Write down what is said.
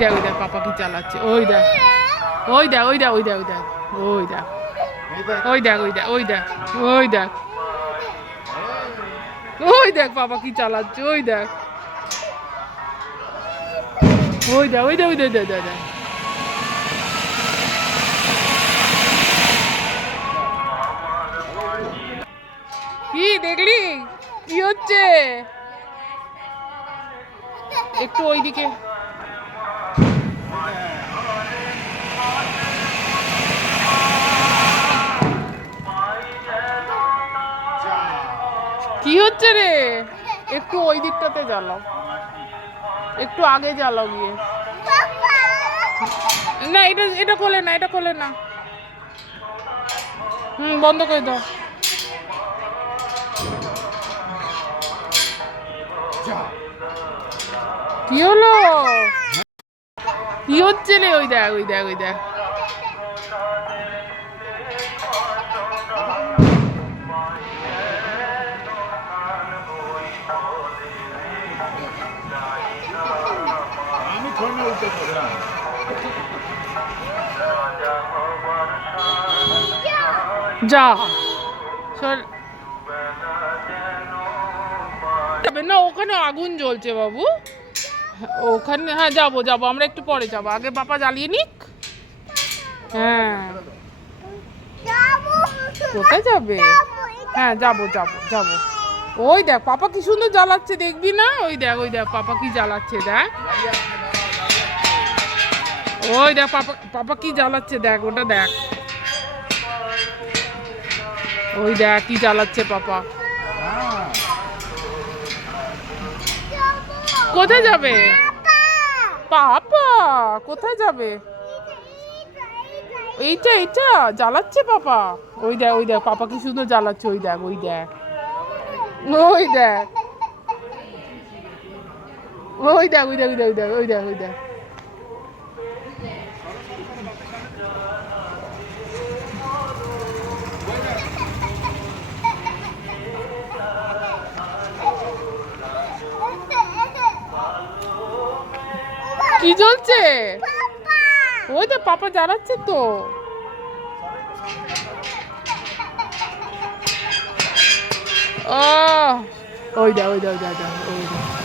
দেখ ওই দেখ পাপা কি চালাচ্ছে, ওই দেখ ওই দেখ ওই দেখ ওই দেখ ওই দেখ ওই দেখ ওই দেখ ওই দেখ ওই দেখ ওই দেখ ওই দেখ পাপা কি চালাচ্ছে, ওই দেখ ওই দেখ ওই দেখ ওই দেখ দেখ দেখ দেখ কি দেখলি কি হচ্ছে একটু ওইদিকে। কি হচ্ছে রে, একটু ওই দিকটাতে জ্বালাও, একটু আগে জ্বালাও গিয়ে। না এটা এটা খোলে না, এটা খোলে না। বন্ধ করে দাও। কি হলো, কি হচ্ছে রে, ওই দেখ ওই দেখ ওই দেখ যা যাবে না, ওখানে আগুন জ্বলছে বাবু, ওখানে। হ্যাঁ যাবো যাবো, আমরা একটু পরে যাবো, আগে পাপা জ্বালিয়ে নিক। হ্যাঁ কোথায় যাবে, হ্যাঁ যাবো যাবো যাবো। ওই দেখ পাপা কি সুন্দর জ্বালাচ্ছে, দেখবি না, ওই দেখ পাপা কি জ্বালাচ্ছে দেখ, ওই দেখ পাপা পাপা কি জ্বালাচ্ছে দেখ, ওটা দেখ, ওই দেখ কি জ্বালাচ্ছে পাপা। কোথায় যাবে পাপা, কোথায় যাবে, এইটা এইটা জ্বালাচ্ছে পাপা, ওই দেখ পাপা কি সুন্দর জ্বালাচ্ছে, ওই দেখ ওই দেখ ওই দেখ ওই দেখ ওই দেখ ওই দেখ ওই দেখ ওই দেখ ওই দেখ কি জ্বলছে, ওই দেখ পাপা জ্বালাচ্ছে তো। ও ওই দেখ ওই দেখ ওই দেখ ওই দেখ